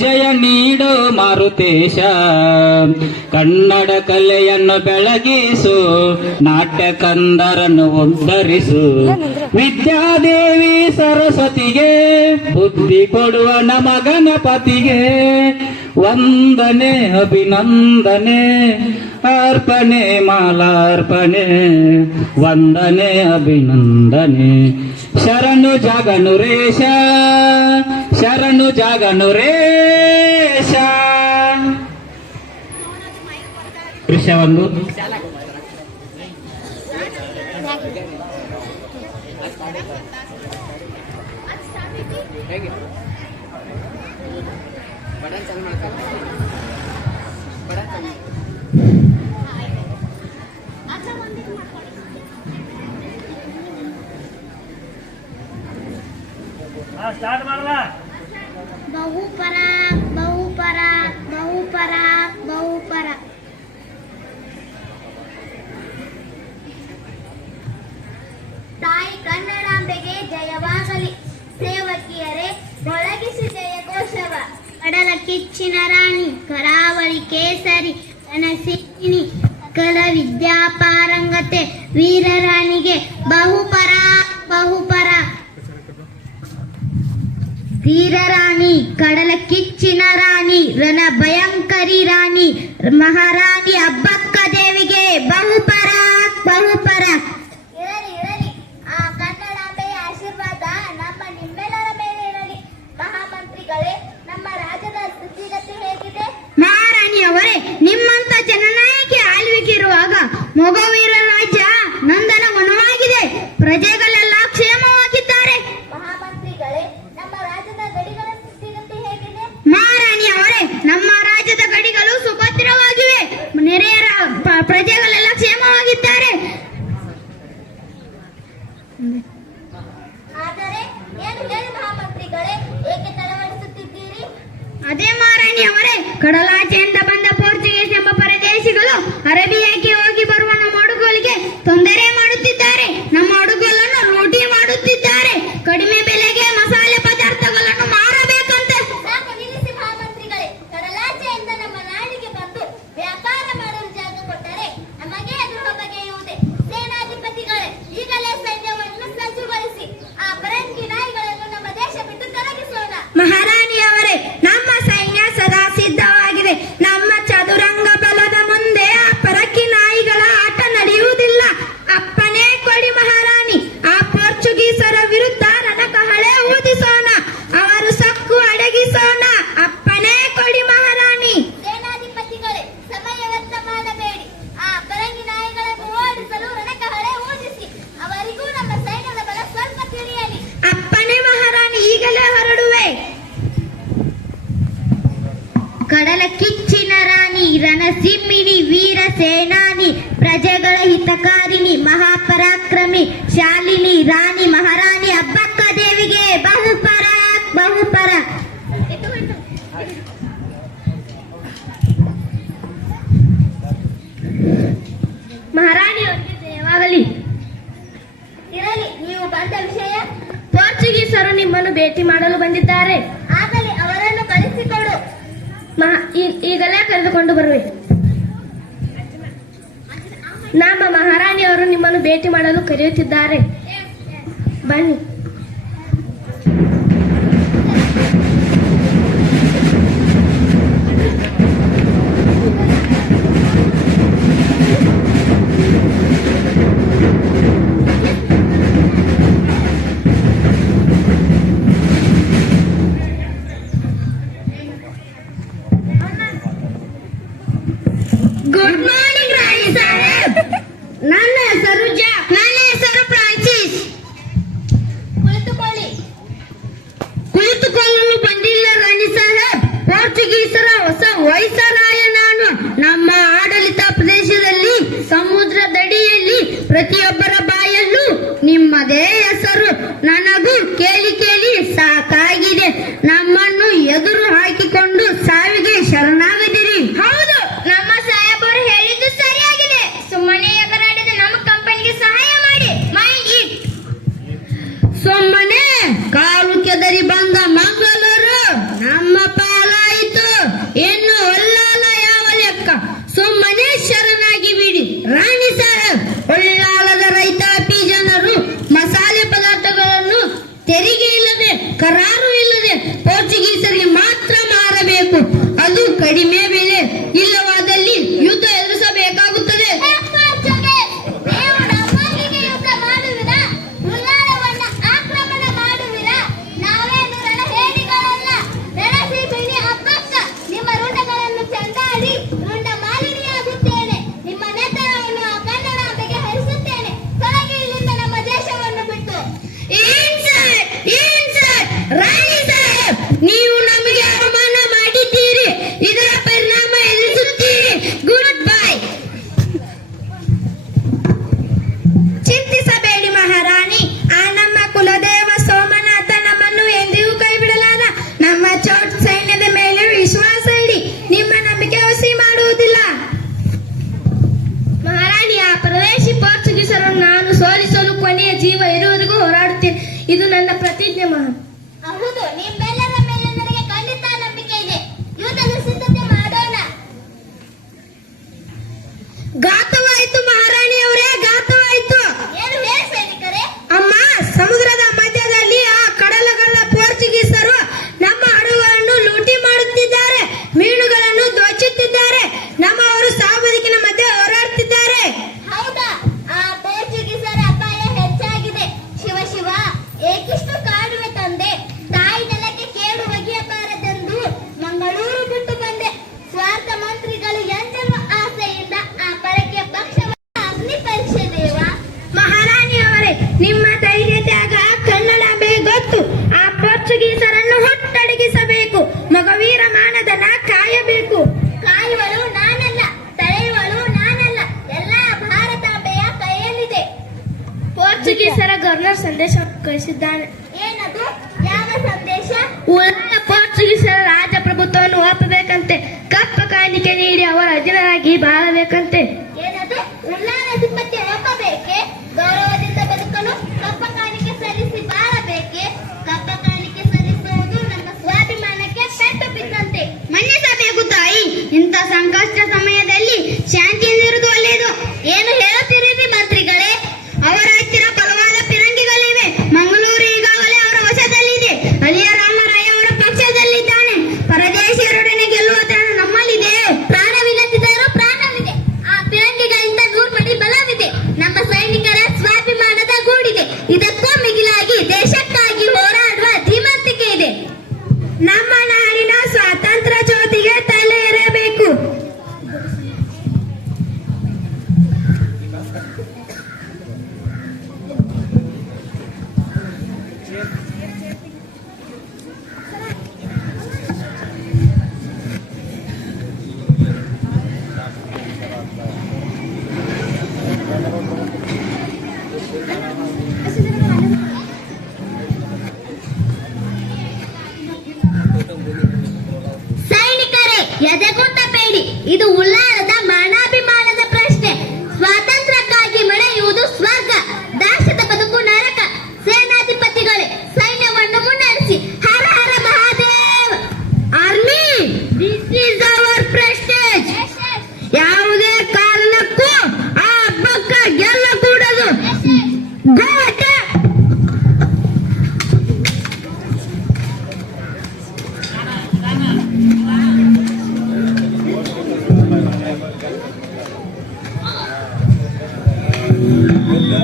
ಜಯ ನೀಡು ಮಾರುತೇಶ. ಕನ್ನಡ ಕಲೆಯನ್ನು ಬೆಳಗಿಸು, ನಾಟ್ಯ ಕಂದರನ್ನು ಉದ್ಧರಿಸು. ವಿದ್ಯಾದೇವಿ ಸರಸ್ವತಿಗೆ ಬುದ್ಧಿ ಕೊಡುವ ನಮ ಗಣಪತಿಗೆ ವಂದನೆ ಅಭಿನಂದನೆ ಅರ್ಪಣೆ ಮಾಲಾರ್ಪಣೆ ವಂದನೆ ಅಭಿನಂದನೆ. ಶರಣು ಜಾಗನುರೇಶ ಶರಣು ಜಾಗನುರೇಶ. ದೃಶ್ಯ ಒಂದು. ಸ್ಟಾರ್ಟ್ ಮಾಡಲ್ಲ. ಬಹುಪರ ಬಹುಪರ ಬಹುಪರ ಬಹುಪರ. ತಾಯಿ ಕನ್ನಡಾಂಬೆಗೆ ಜಯವಾಗಲಿ. ಸೇವಕಿಯರೇ ಮೊಳಗಿಸಿ ಜಯ ಘೋಷವ. ಕಡಲ ಕಿಚ್ಚಿನ ರಾಣಿ ಕರಾವಳಿ ಕೇಸರಿ ರಣಸಿಂಹಿನಿ ಸಕಲ ವಿದ್ಯಾಪಾರಂಗತೆ ವೀರರಾಣಿಗೆ ಬಹುಪರ ಬಹುಪರ. ಧೀರರಾಣಿ ಕಡಲ ಕಿಚ್ಚಿನ ರಾಣಿ ರಣ ಭಯಂಕರಿ ರಾಣಿ ಮಹಾರಾಣಿ ಅಬ್ಬಕ್ಕ ದೇವಿಗೆ ಬಹುಪರ ಬಹುಪರ. ಇರಲಿ ಇರಲಿ, ಆ ಕನ್ನಡಾಂಬೆಯ ಆಶೀರ್ವಾದ ನಮ್ಮ ನಿಮ್ಮೆಲ್ಲರ ಮೇಲೆ ಇರಲಿ. ಮಹಾಮಂತ್ರಿಗಳೇ, ನಮ್ಮ ರಾಜ್ಯದ ಸ್ಥಿತಿಗತಿ ಹೇಗಿದೆ? ಮಹಾರಾಣಿ ಅವರೇ, ನಿಮ್ಮಂತ ಜನನಾಯಕಿ ಆಳ್ವಿಕೆ ಇರುವಾಗ ಮೊಗವೀರ ರಾಜ್ಯ ನಂದನ ವನವಾಗಿದೆ. ಪ್ರಜೆಗಳೆಲ್ಲ ಕ್ಷೇಮವಾಗಿದ್ದಾರೆ. ಮಹಾಮಂತ್ರಿಗಳೇ, ನಮ್ಮ ರಾಜ್ಯದ ಗಡಿಗಳ ಸ್ಥಿತಿಗತಿ ಹೇಗಿದೆ? ಮಹಾರಾಣಿ ಅವರೇ, ನಮ್ಮ ರಾಜ್ಯದ ಗಡಿಗಳು ಸುಭದ್ರವಾಗಿವೆ. ನೆರೆಯ ಪ್ರಜೆಗಳೆಲ್ಲ ಕ್ಷೇಮವಾಗಿದ್ದಾರೆ. ಆದರೆ ಏನು ಹೇಳಿ ಮಹಾಮಂತ್ರಿಗಳೇ, ಏಕೆ ತಡವಡಿಸುತ್ತಿದ್ದೀರಿ? ಅದೇ ಮಹಾರಾಣಿ ಅವರೇ, ಕಡಲಾಚೆಯಿಂದ ಬಂದ ಪೋರ್ಚುಗೀಸ್ ಎಂಬ ಪರದೇಶಿಗಳು ಅರೇಬಿಯಾಕ್ಕೆ ಹೋಗಿ ಬರುವ ನಮ್ಮ ಹಡಗುಗಳಿಗೆ ತೊಂದರೆ ಮಾಡುತ್ತಿದ್ದಾರೆ. ನಮ್ಮ ಹಡಗುಗಳನ್ನು ಲೂಟಿ ಮಾಡುತ್ತಿದ್ದಾರೆ. ಕಡಿಮೆ ಬೆಲೆಗೆ ಮಸಾಲೆ ಪದಾರ್ಥಗಳನ್ನು ಮಾರಬೇಕಂತೆ. ಸಾಕು ನಿಲ್ಲಿಸಿ ಮಹಾಮಂತ್ರಿಗಳೇ. ಕಡಲಾಚೆಯಿಂದ ನಮ್ಮ ನಾಡಿಗೆ ಬಂದು ವ್ಯಾಪಾರ ಮಾಡಲು ಜಾಗ ಕೊಟ್ಟರೆ ನಮಗೆ ಅದು ಬಗೆಯುವುದೇ? ಸೇನಾಧಿಪತಿಗಳೇ, ಈಗಲೇ ಸೈನ್ಯವನ್ನು ಸಜ್ಜುಗೊಳಿಸಿ ಆ ಪರಂಗಿ ನಾಯಿಗಳನ್ನು ನಮ್ಮ ದೇಶ ಬಿಟ್ಟು ತೊಲಗಿಸೋಣ. ಮಹಾರಾಣಿಯವರೇ, ನಮ್ಮ ಸೈನ್ಯ ಸದಾ ಸಿದ್ಧವಾಗಿದೆ. ನಮ್ಮ ಚದುರಂಗ ಬಲದ ಮುಂದೆ ಆ ಪರಕಿ ನಾಯಿಗಳ ಆಟ ನಡೆಯುವುದಿಲ್ಲ. ಅಪ್ಪನೇ ಕೊಡಿ ಮಹಾರಾಣಿ. ಆ ಪೋರ್ಚುಗೀಸರ ವಿರುದ್ಧ ರಣಕಹಳೆ ಊದಿಸೋಣ. ಅವರು ಸಕ್ಕು ಅಡಗಿಸೋಣ. ಅಪ್ಪನೇ ಕೊಡಿ ಮಹಾರಾಣಿ. ಸೇನಾಧಿಪತಿಗಳೇ, ಸಮಯ ವ್ಯರ್ಥ ಮಾಡಬೇಡಿ. ಆ ಪರಂಗಿ ನಾಯಿಗಳನ್ನು ಓಡಿಸಲು ರಣಕಹಳೆ ಊದಿಸಿ. ಅವರಿಗೂ ನಮ್ಮ ಸೈನ್ಯದ ಬಲ ಸ್ವಲ್ಪ ತಿಳಿಯಲಿ. ಅಪ್ಪನೇ ಮಹಾರಾಣಿ, ಈಗಲೇ ಹೊರಡುವೆ. ಕಡಲ ಕಿಚ್ಚಿನ ರಾಣಿ ರಣಸಿಂಹಿನಿ ವೀರ ಸೇನಾನಿ ಪ್ರಜೆಗಳ ಹಿತಕಾರಿಣಿ ಮಹಾಪರಾಕ್ರಮಿ ಶಾಲಿನಿ ರಾಣಿ ಮಹಾರಾಣಿ ಅಬ್ಬಕ್ಕ ದೇವಿಗೆ ಬಹುಪರ ಬಹುಪರ. ಮಹಾರಾಣಿಯವರಿಗೆ ಜಯವಾಗಲಿ. ಇರಲಿ, ನೀವು ಬಂದ ವಿಷಯ? ಪೋರ್ಚುಗೀಸರು ನಿಮ್ಮನ್ನು ಭೇಟಿ ಮಾಡಲು ಬಂದಿದ್ದಾರೆ. ಆಗಲಿ, ಅವರನ್ನು ಕಳಿಸಿಕೊಡು. ಈಗಲೇ ಕರೆದುಕೊಂಡು ಬರುವೆ. ನಮ್ಮ ಮಹಾರಾಣಿಯವರು ನಿಮ್ಮನ್ನು ಭೇಟಿ ಮಾಡಲು ಕರೆಯುತ್ತಿದ್ದಾರೆ. ಬನ್ನಿ. ಗುಡ್ ಮಾರ್ನಿಂಗ್ ರಾಣಿ ಸಾಹೇಬ್. ನನ್ನ ಹೆಸರು ಜಾಕ್. ನನ್ನ ಹೆಸರು ಫ್ರಾನ್ಸಿಸ್. ಕುಳಿತುಕೊಳ್ಳಿ. ಕುಳಿತುಕೊಳ್ಳಲು ಬಂದಿಲ್ಲ ರಾಣಿ ಸಾಹೇಬ್. ಪೋರ್ಚುಗೀಸರ ಹೊಸ ವೈಸರಾಯ ನಾನು. ನಮ್ಮ ಆಡಳಿತ ಪ್ರದೇಶದಲ್ಲಿ ಸಮುದ್ರದಡಿಯಲ್ಲಿ ಪ್ರತಿಯೊಬ್ಬರ ಬಾಯಲ್ಲೂ ನಿಮ್ಮದೇ ಹೆಸರು. ನನಗೂ ಕೇಳಿ ಕೇಳಿ ಸಾಕಾಗಿದೆ. ನಮ್ಮನ್ನು ಎದುರು ಹಾಕಿಕೊಂಡು ಸಾವಿಗೆ ಶರಣಾಗದಿರಿ. ಹೌದು, ನಮ್ಮ ಸಾಹೇಬರು ಹೇಳಿದ್ದು ಸರಿಯಾಗಿದೆ. ಸುಮ್ಮನೆ ಎಗರಾಡದೆ ನಮ್ಮ ಕಂಪನಿಗೆ ಸಹಾಯ ಮಾಡಿ. Mind it. ಸುಮ್ಮನೆ ಕಾಲು ಕೆದರಿ ಬಂದ ಮಂಗಳೂರು ನಮ್ಮ ಪಾಲಾಯ ಕಳಿಸಿದ್ದಾನೆ. ಏನದು? ಯಾವ ಸಂದೇಶ? ಉಳ್ಳಾಲ ಪೋರ್ಚುಗೀಸರ ರಾಜಪ್ರಭುತ್ವವನ್ನು ಒಪ್ಪಬೇಕಂತೆ, ಕಪ್ಪ ಕಾಣಿಕೆ ನೀಡಿ ಅವರ ಅಧೀನರಾಗಿ ಬಾಳಬೇಕಂತೆ. ಏನದು? ಉಳ್ಳಾಲ ತಿಪ್ಪತ್ತಿ ಒಪ್ಪಬೇಕೆ? ಗೌರವದಿಂದ ಬದುಕಲು ಕಪ್ಪ ಕಾಣಿಕೆ ಸಲ್ಲಿಸಿ ಬಾಳಬೇಕೆ? ಕಪ್ಪ ಕಾಣಿಕೆ ಸಲ್ಲಿಸುವುದು ನಮ್ಮ ಸ್ವಾಭಿಮಾನಕ್ಕೆ ಪೆಟ್ಟು ಬಿದ್ದಂತೆ. ಮನ್ನಿಸಬೇಕು ತಾಯಿ, ಇಂಥ ಸಂಕಷ್ಟ ಸಮಯದಲ್ಲಿ ಶಾಂತಿಯಿಂದಿರುವುದು ಒಳ್ಳೆಯದು. ಏನು ಹೇಳುತ್ತೀರಿ ಮಂತ್ರಿಗಳೇ? ಅವರ ಹತ್ತಿರ ಬಲವಾದ ಪಿರಂಗಿಗಳಿವೆ. ಮಂಗಳೂರು ಈಗಾಗಲೇ ಅವರ ವಶದಲ್ಲಿದೆ. ಅಳಿಯ ರಾಮರಾಯ ಅವರ ಪಕ್ಷದಲ್ಲಿದ್ದಾನೆ. ಪರದೇಶಿಯರೊಡನೆ ಗೆಲ್ಲುವ ತ್ರಣ ನಮ್ಮಲ್ಲಿದೆ. ಪ್ರಾಣವಿಲ್ಲದಿದ್ದರೂ ಪ್ರಾಣವಿದೆ. ಆ ಪಿರಂಗಿಗಳಿಂದ ನೂರ್ಮಡಿ ಬಲವಿದೆ. ನಮ್ಮ ಸೈನಿಕರ ಸ್ವಾಭಿಮಾನದ ಗೂಡಿದೆ. ಇದಕ್ಕೂ ಮಿಗಿಲಾಗಿ ದೇಶಕ್ಕಾಗಿ ಹೋರಾಡುವ ಧೀಮಂತಿಕೆ ಇದೆ. ನಮ್ಮ ನಾಡಿನ ಸ್ವಾತಂತ್ರ್ಯ ಜ್ಯೋತಿಗೆ ತಲೆ ಇರಬೇಕು. ಸೈನಿಕರೇ, ಎದೆಗುಂದಬೇಡಿ. ಇದು ಉಳ್ಳಾಳದ ಮಾನಾಭಿಮಾನದ ಪ್ರಶ್ನೆ. ಸ್ವಾತಂತ್ರ್ಯಕ್ಕಾಗಿ ಮಳೆಯುವುದು ಸ್ವರ್ಗ, ದಾಸ್ಯದ ಬದುಕು ನರಕ. ಸೇನಾಧಿಪತಿಗಳೇ, ಸೈನ್ಯವನ್ನು ಮುನ್ನಡೆಸಿ. Hara Hara Mahadev. Army, this is our prestige. ಯಾವುದೇ ಕಾರಣಕ್ಕೂ ಆ ಹಬ್ಬಕ್ಕೆ ಗೆಲ್ಲಕೂಡದು. ಗೋ ಅಟ್ಯಾಕ್. ಎಲ್ಲ